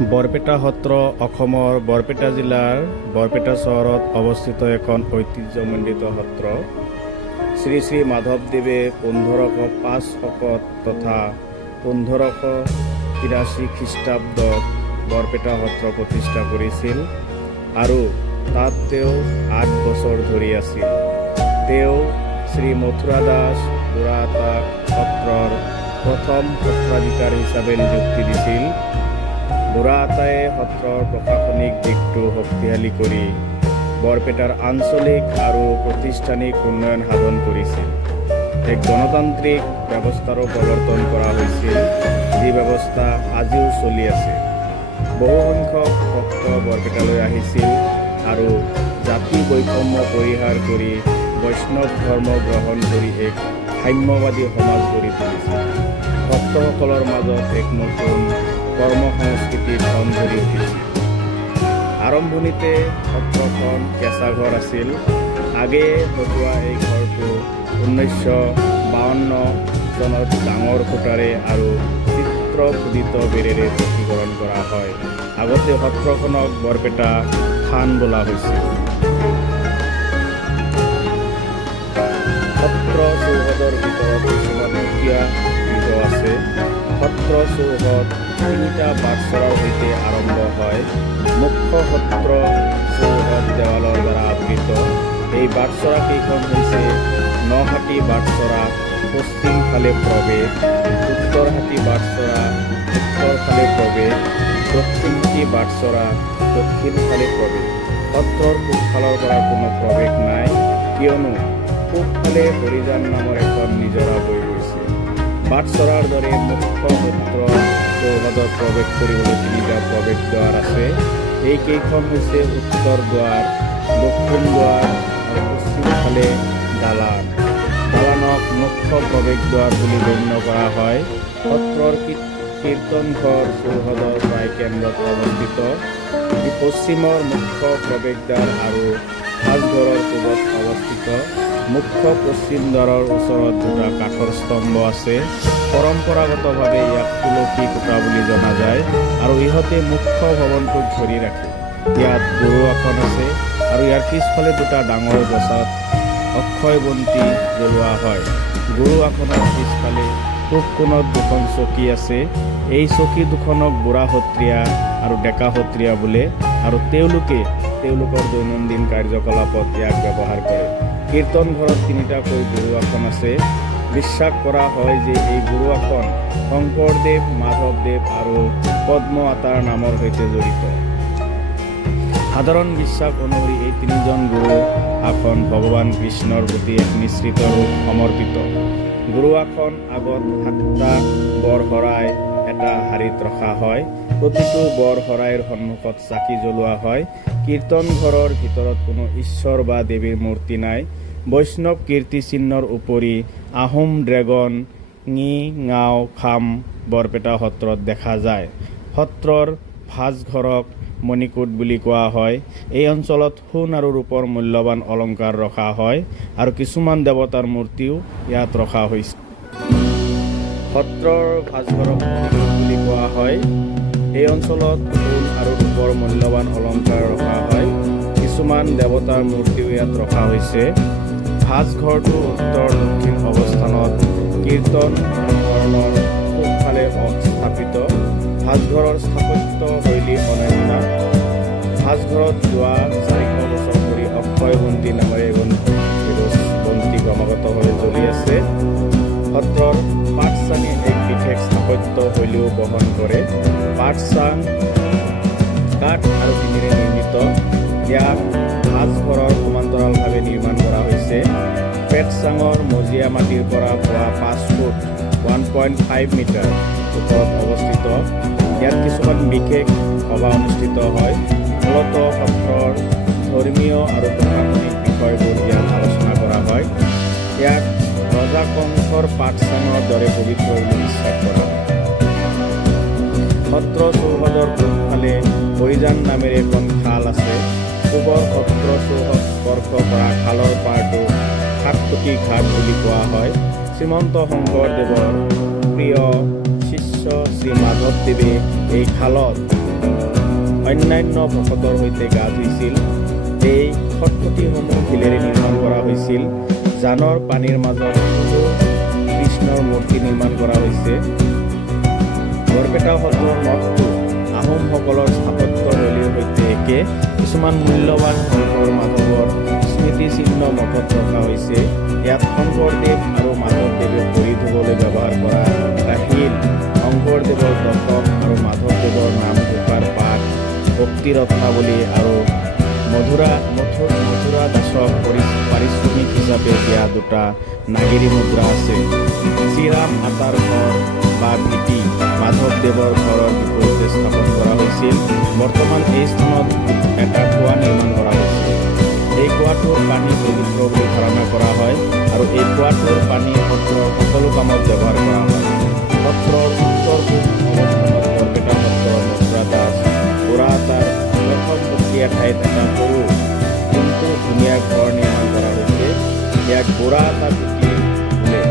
বৰপেটা সত্ৰ অসমৰ বৰপেটা জিলাৰ বৰপেটা চহৰত অৱস্থিত এখন ঐতিহ্যমণ্ডিত সত্ৰ। শ্ৰী শ্ৰী মাধৱদেৱে 1505 শকত তথা 1583 খ্ৰীষ্টাব্দত বৰপেটা সত্ৰ প্ৰতিষ্ঠা কৰিছিল আৰু তাত তেওঁ 8 বছৰ ধৰি আছিল। তেওঁ শ্ৰী মথুৰা দাস বুঢ়াতাক সত্ৰৰ প্ৰথম সত্ৰাধিকাৰ হিচাপে নিযুক্তি দিছিল। বুঢ়াতাই সত্ৰৰ প্ৰশাসনিক দিশটো শক্তিশালী কৰি বৰপেটাৰ আঞ্চলিক আৰু প্ৰতিষ্ঠানিক উন্নয়ন সাধন কৰিছিল। এক গণতান্ত্ৰিক ব্যৱস্থাৰো প্ৰৱৰ্তন কৰা হৈছিল, যি ব্যৱস্থা আজিও চলি আছে। বহুসংখ্যক ভক্ত বৰপেটালৈ আহিছিল আৰু জাতি বৈষম্য পৰিহাৰ কৰি বৈষ্ণৱ ধৰ্ম গ্ৰহণ কৰি এক সাম্যবাদী সমাজ গঢ়ি তুলিছিল। ভক্তসকলৰ মাজত এক নতুন কৰ্ম সংস্কৃতিৰ ধন ধৰি উঠিছিল। আৰম্ভণিতে সত্ৰখন কেঁচা ঘৰ আছিল। আগেয়ে সজোৱা এই ঘৰটো 1952 চনত ডাঙৰ খুঁটাৰে আৰু চিত্ৰখোদিত বেৰেৰে পকীকৰণ কৰা হয়। আগতে সত্ৰখনক বৰপেটা থান বোলা হৈছিল। সত্ৰ চৌহদৰ ভিতৰত কিছুমান সুকীয়া গীত আছে। সত্ৰ চৌহদ 3টা বাটচৰাৰ সৈতে আৰম্ভ হয়। মুখ্য সত্ৰ চৌহদ দেৱালৰ দ্বাৰা আবৃত। এই বাটচৰা কেইখন হৈছে নহাটী বাটচৰা পশ্চিম ফালে প্ৰৱেশ, উত্তৰহাটী বাটচৰা উত্তৰ ফালে প্ৰৱেশ, দক্ষিণহাটী বাটচৰা দক্ষিণ ফালে প্ৰৱেশ। সত্ৰৰ পূবফালৰ পৰা কোনো প্ৰৱেশ নাই, কিয়নো পূবফালে হৰিজান নামৰ এখন নিজৰা বৈ গৈছে। বাটচৰাৰ দৰে মুখ্য সত্ৰ চৌহদত প্ৰৱেশ কৰিবলৈ 3টা প্ৰৱেশ দ্বাৰ আছে। এইকেইখন হৈছে উত্তৰ দুৱাৰ, দক্ষিণ দুৱাৰ আৰু পশ্চিম ফালে দালান। দালানক মুখ্য প্ৰৱেশ দ্বাৰ বুলি গণ্য কৰা হয়। সত্ৰৰ কীৰ্তন ঘৰ চৌহদৰ প্ৰায় কেন্দ্ৰত অৱস্থিত। ই পশ্চিমৰ মুখ্য প্ৰৱেশ দ্বাৰ আৰু সাজঘৰৰ পূবত অৱস্থিত। মুখ্য পশ্চিম দ্বাৰৰ ওচৰত 2টা কাঠৰ স্তম্ভ আছে। পৰম্পৰাগতভাৱে ইয়াক তুলসী খুঁটা বুলি জনা যায় আৰু ইহঁতে মুখ্য ভৱনটোক ধৰি ৰাখে। ইয়াত গৰু আসন আছে আৰু ইয়াৰ পিছফালে 2টা ডাঙৰ গছত অক্ষয় বন্তি জ্বলোৱা হয়। গৰু আসনৰ পিছফালে পূব কোণত 2খন চকী আছে। এই চকী দুখনক বুঢ়া সত্ৰীয়া আৰু ডেকা সত্ৰীয়া বোলে আৰু তেওঁলোকৰ দৈনন্দিন কাৰ্যকলাপত ইয়াক ব্যৱহাৰ কৰে। কীৰ্তন ঘৰত 3টাকৈ গুৰু আসন আছে। বিশ্বাস কৰা হয় যে এই গুৰু আসন শংকৰদেৱ, মাধৱদেৱ আৰু পদ্ম আতাৰ নামৰ সৈতে জড়িত। সাধাৰণ বিশ্বাস অনুসৰি এই 3জন গুৰু আসন ভগৱান কৃষ্ণৰ প্ৰতি এক মিশ্ৰিত ৰূপ সমৰ্পিত। গুৰু আসন আগত 7টা বৰ শৰাই এটা শাৰীত ৰখা হয়। প্ৰতিটো বৰ শৰাইৰ সন্মুখত চাকি জ্বলোৱা হয়। কীৰ্তন ঘৰৰ ভিতৰত কোনো ঈশ্বৰ বা দেৱীৰ মূৰ্তি নাই। বৈষ্ণৱ কীৰ্তিচিহ্নৰ উপৰি আহোম ড্ৰেগন ঙি-ঙাও খাম বৰপেটা সত্ৰত দেখা যায়। সত্ৰৰ ভাঁজঘৰক মণিকূট বুলি কোৱা হয়। এই অঞ্চলত সোণ আৰু ৰূপৰ মূল্যৱান অলংকাৰ ৰখা হয় আৰু কিছুমান দেৱতাৰ মূৰ্তিও ইয়াত ৰখা হৈছে। সত্ৰৰ ভাঁজঘৰক মণিকূট বুলি কোৱা হয়। এই অঞ্চলত সোণ আৰু ৰূপৰ মূল্যৱান অলংকাৰ ৰখা হয়। কিছুমান দেৱতাৰ মূৰ্তিও ইয়াত ৰখা হৈছে। ভাঁজঘৰটো উত্তৰ দক্ষিণ অৱস্থানত কীৰ্তন ধৰণৰ পূবফালে স্থাপিত। ভাঁজঘৰৰ স্থাপত্য শৈলী অনন্য। ভাঁজঘৰত যোৱা 400 বছৰ ধৰি অক্ষয় বন্তি নামেৰে বন্তি ক্ৰমাগতভাৱে জ্বলি আছে। সত্ৰৰ পাঠচাঙে এক বিশেষ স্থাপত্য শৈলীও বহন কৰে। পাঠচাং কাঠ আৰু টিঙেৰে নিৰ্মিত। ইয়াক ভাঁজঘৰৰ সমান্তৰালভাৱে নিৰ্মাণ কৰা হৈছে। পেটচাঙৰ মজিয়া মাটিৰ পৰা পোৱা 5 ফুট 1.5 মিটাৰ ওপৰত অৱস্থিত। ইয়াত কিছুমান বিশেষ সভা অনুষ্ঠিত হয়। মূলতঃ সত্ৰৰ ধৰ্মীয় আৰু প্ৰশাসনিক বিষয়বোৰ ইয়াত আলোচনা কৰা হয়। ইয়াক ৰজা কংসৰ পাঠচাঙৰ দৰে পবিত্ৰ বুলি বিশ্বাস কৰা হয়। সত্ৰ চৌহদৰ পূবফালে হৰিজান নামেৰে এখন খাল আছে। পূবৰ সত্ৰ চৌহদ স্পৰ্শ কৰা খালৰ পাৰটো সাতপুতি ঘাট বুলি কোৱা হয়। শ্ৰীমন্ত শংকৰদেৱৰ প্ৰিয় শিষ্য শ্ৰী মাধৱদেৱে এই খালত অন্যান্য ভকতৰ সৈতে গা ধুইছিল। এই খটখটিসমূহ শিলেৰে নিৰ্মাণ কৰা হৈছিল। জানৰ পানীৰ মাজত কৃষ্ণৰ মূৰ্তি নিৰ্মাণ কৰা হৈছে। বৰপেটা সত্ৰৰ মঠটো আহোমসকলৰ স্থাপত্যশৈলীৰ সৈতে একে। কিছুমান মূল্যৱান শংকৰ মাধৱৰ স্মৃতিচিহ্ন মঠত ৰখা হৈছে। ইয়াত শংকৰদেৱ আৰু মাধৱদেৱে ভৰি ধুবলৈ ব্যৱহাৰ কৰা এটা শিল, শংকৰদেৱৰ দশক আৰু মাধৱদেৱৰ নাম ঘোষাৰ পাঠ, ভক্তি ৰত্নাৱলী আৰু মধুৰা দাসক পাৰিশ্ৰমিক হিচাপে দিয়া দুটা নাগিৰী মুদ্ৰা আছে। শ্ৰীৰাম আতাৰ ঘৰ বা ভীতি মাধৱদেৱৰ ঘৰৰ বিপৰীতে স্থাপন কৰা হৈছিল। বৰ্তমান এই স্থানত এটা কুঁৱা নিৰ্মাণ কৰা হৈছিল। এই কুঁৱাটোৰ পানী পবিত্ৰ বুলি ধাৰণা কৰা হয় আৰু এই কুঁৱাটোৰ পানী সত্ৰৰ সকলো কামত ব্যৱহাৰ কৰা হয়। সত্ৰৰ উত্তৰ পূব অৱস্থানত বৰপেটা সত্ৰৰ মথুৰা দাস বুঢ়া আটাৰ প্ৰথম প্ৰক্ৰিয়া ঠাইত এটা সৰু কিন্তু ধুনীয়া ঘৰ নিৰ্মাণ কৰা হৈছে। ইয়াক বুঢ়া আটা ভীতি বোলে।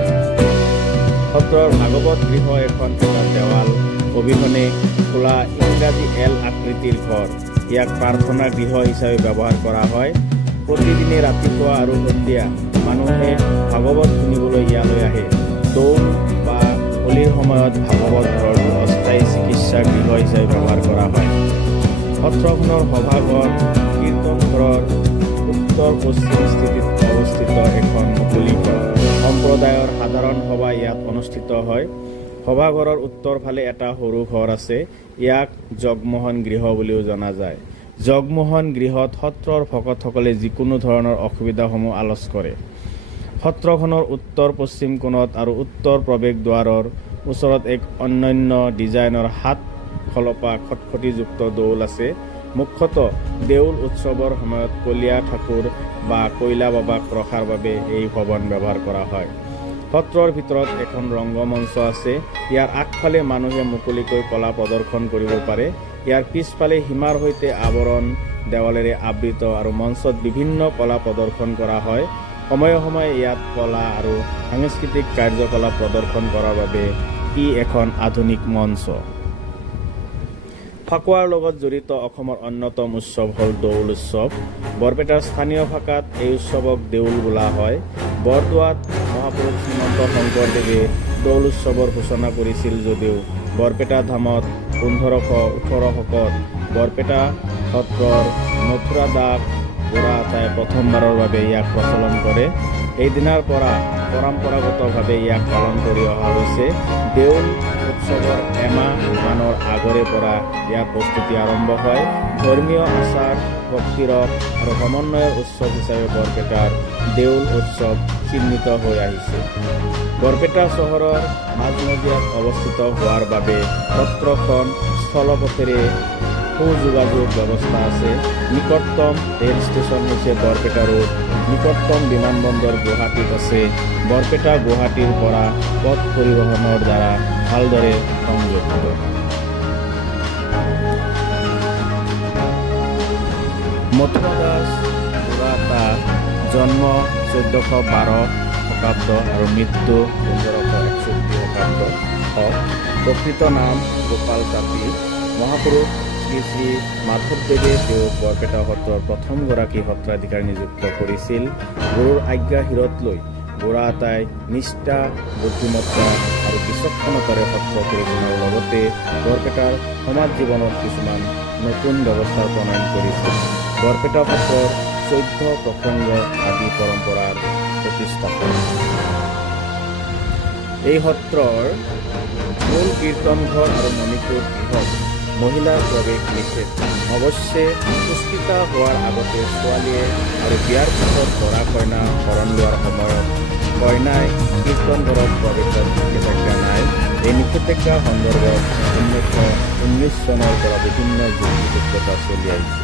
সত্ৰৰ ভাগৱত গৃহ এখন এটা দেৱাল অবিহনে খোলা ইংৰাজী এল আকৃতিৰ ঘৰ। ইয়াক প্ৰাৰ্থনা গৃহ হিচাপে ব্যৱহাৰ কৰা হয়। প্ৰতিদিনে ৰাতিপুৱা আৰু সন্ধিয়া মানুহে ভাগৱত শুনিবলৈ ইয়ালৈ আহে। দৌল বা হোলীৰ সময়ত ভাগৱত ঘৰটো অস্থায়ী চিকিৎসা গৃহ হিচাপে ব্যৱহাৰ কৰা হয়। সত্ৰখনৰ সভাঘৰ কীৰ্তন ঘৰৰ উত্তৰ পশ্চিম স্থিতিত অৱস্থিত এখন মুকলি ঘৰ। সম্প্ৰদায়ৰ সাধাৰণ সভা ইয়াত অনুষ্ঠিত হয়। সভাঘৰৰ উত্তৰ ফালে এটা সৰু ঘৰ আছে। ইয়াক জগমোহন গৃহ বুলিও জনা যায়। জগমোহন গৃহত সত্ৰৰ ভকতসকলে যিকোনো ধৰণৰ অসুবিধাসমূহ আলোচ কৰে। সত্ৰখনৰ উত্তৰ পশ্চিম কোণত আৰু উত্তৰ প্ৰৱেশ দুৱাৰৰ ওচৰত এক অনন্য ডিজাইনৰ 7 খলপা খটখটিযুক্ত দৌল আছে। মুখ্যতঃ দেউল উৎসৱৰ সময়ত কলীয়া ঠাকুৰ বা কইলা বাবাক ৰখাৰ বাবে এই ভৱন ব্যৱহাৰ কৰা হয়। সত্ৰৰ ভিতৰত এখন ৰংগমঞ্চ আছে। ইয়াৰ আগফালে মানুহে মুকলিকৈ কলা প্ৰদৰ্শন কৰিব পাৰে। ইয়াৰ পিছফালে সীমাৰ সৈতে আৱৰণ দেৱালেৰে আবৃত আৰু মঞ্চত বিভিন্ন কলা প্ৰদৰ্শন কৰা হয়। সময়ে সময়ে ইয়াত কলা আৰু সাংস্কৃতিক কাৰ্যকলাপ প্ৰদৰ্শন কৰাৰ বাবে ই এখন আধুনিক মঞ্চ। ফাকুৱাৰ লগত জড়িত অসমৰ অন্যতম উৎসৱ হ'ল দৌল উৎসৱ। বৰপেটাৰ স্থানীয় ভাষাত এই উৎসৱক দেউল বোলা হয়। বৰদোৱাত মহাপুৰুষ শ্ৰীমন্ত শংকৰদেৱে দৌল উৎসৱৰ সূচনা কৰিছিল যদিও বৰপেটা ধামত 1518 শকত বৰপেটা সত্ৰৰ মথুৰা দাস বুঢ়া আটাই প্ৰথমবাৰৰ বাবে ইয়াক প্ৰচলন কৰে। এই দিনাৰ পৰা পৰম্পৰাগতভাৱে ইয়াক পালন কৰি অহা হৈছে। দেউল উৎসৱৰ এমাহ মানৰ আগৰে পৰা ইয়াৰ প্ৰস্তুতি আৰম্ভ হয়। ধৰ্মীয় আচাৰ ভক্তিৰস আৰু সমন্বয়ৰ উৎসৱ হিচাপে বৰপেটাৰ দেউল উৎসৱ চিহ্নিত হৈ আহিছে। বৰপেটা চহৰৰ মাজমজিয়াত অৱস্থিত হোৱাৰ বাবে সত্ৰখন স্থলপথেৰে সুযোগাযোগ ব্যৱস্থা আছে। নিকটতম ৰেল ষ্টেচন হৈছে বৰপেটা ৰোড। নিকটতম বিমানবন্দৰ গুৱাহাটীত আছে। বৰপেটা গুৱাহাটীৰ পৰা পথ পৰিবহণৰ দ্বাৰা ভালদৰে সংযুক্ত। মথুৰা দাস বুঢ়া আটা জন্ম 1412 শতাব্দ আৰু মৃত্যু 1561 শতাব্দ। প্ৰকৃত নাম গোপাল তাঁতী। মহাপুৰুষ শ্ৰী শ্ৰী মাধৱদেৱে তেওঁক বৰপেটা সত্ৰৰ প্ৰথমগৰাকী সত্ৰাধিকাৰ নিযুক্ত কৰিছিল। গুৰুৰ আজ্ঞা শিৰত লৈ বুঢ়া আটাই নিষ্ঠা, বুদ্ধিমত্তা আৰু বিচক্ষণতাৰে সত্ৰ পৰিচালনাৰ লগতে বৰপেটাৰ সমাজ জীৱনত কিছুমান নতুন ব্যৱস্থাৰ প্ৰণয়ন কৰিছিল। বৰপেটা সত্ৰৰ 14 প্ৰসংগ আদি পৰম্পৰাৰ প্ৰতিষ্ঠাপক। এই সত্ৰৰ মূল কীৰ্তনঘৰ আৰু মণিপুৰ গৃহত মহিলাৰ প্ৰৱেশ নিষেধ। অৱশ্যে পুষ্পিতা হোৱাৰ আগতে ছোৱালীয়ে আৰু বিয়াৰ পিছত দৰা কইনা শৰণ লোৱাৰ সময়ত কইনাই কীৰ্তনঘৰত প্ৰৱেশৰ নিষেধাজ্ঞা নাই। এই নিষেধাজ্ঞা সন্দৰ্ভত 1919 চনৰ পৰা বিভিন্ন যুক্তিযুক্ততা চলি আহিছে।